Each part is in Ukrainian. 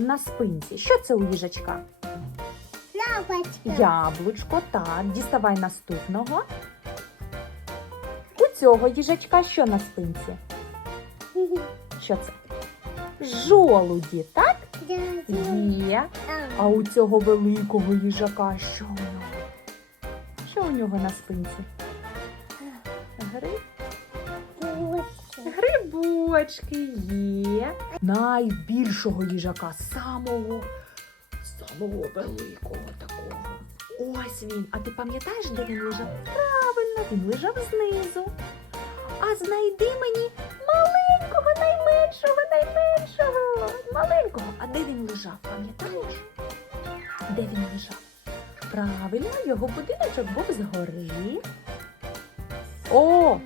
на спинці? Що це у їжачка? Лапочка. Яблучко, так. Діставай наступного. У цього їжачка що на спинці? Що це? Жолуді, так? Є. А у цього великого їжака що у нього? Що у нього на спинці? Гриб? Грибочки є. Найбільшого їжака, самого, самого великого такого. Ось він. А ти пам'ятаєш, де він лежав? Правильно, він лежав знизу. А знайди мені маленького, найменшого, найменшого. Маленького. А де він лежав? Пам'ятаєш? Де він лежав? Правильно, його будиночок був згори. О,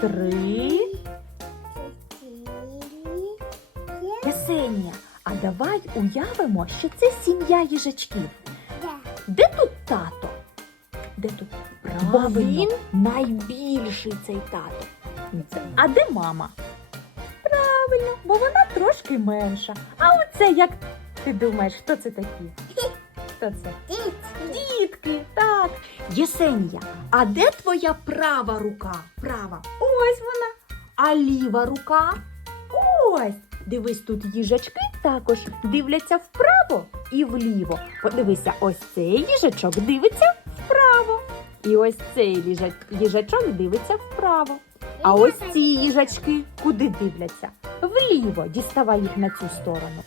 три. Єсенія, а давай уявимо, що це сім'я їжачків. Де тут тато? Де тут? Правильно, він найбільший цей тато. А де мама? Правильно, бо вона трошки менша. А оце як ти думаєш, хто це такі? Хто це? Дітки, так. Єсенія, а де твоя права рука? Права. Ось вона. А ліва рука? Ось. Дивись, тут їжачки також дивляться вправо і вліво. Подивися, ось цей їжачок дивиться вправо. І ось цей їжачок дивиться вправо. А ось ці їжачки куди дивляться? Вліво. Діставай їх на цю сторону.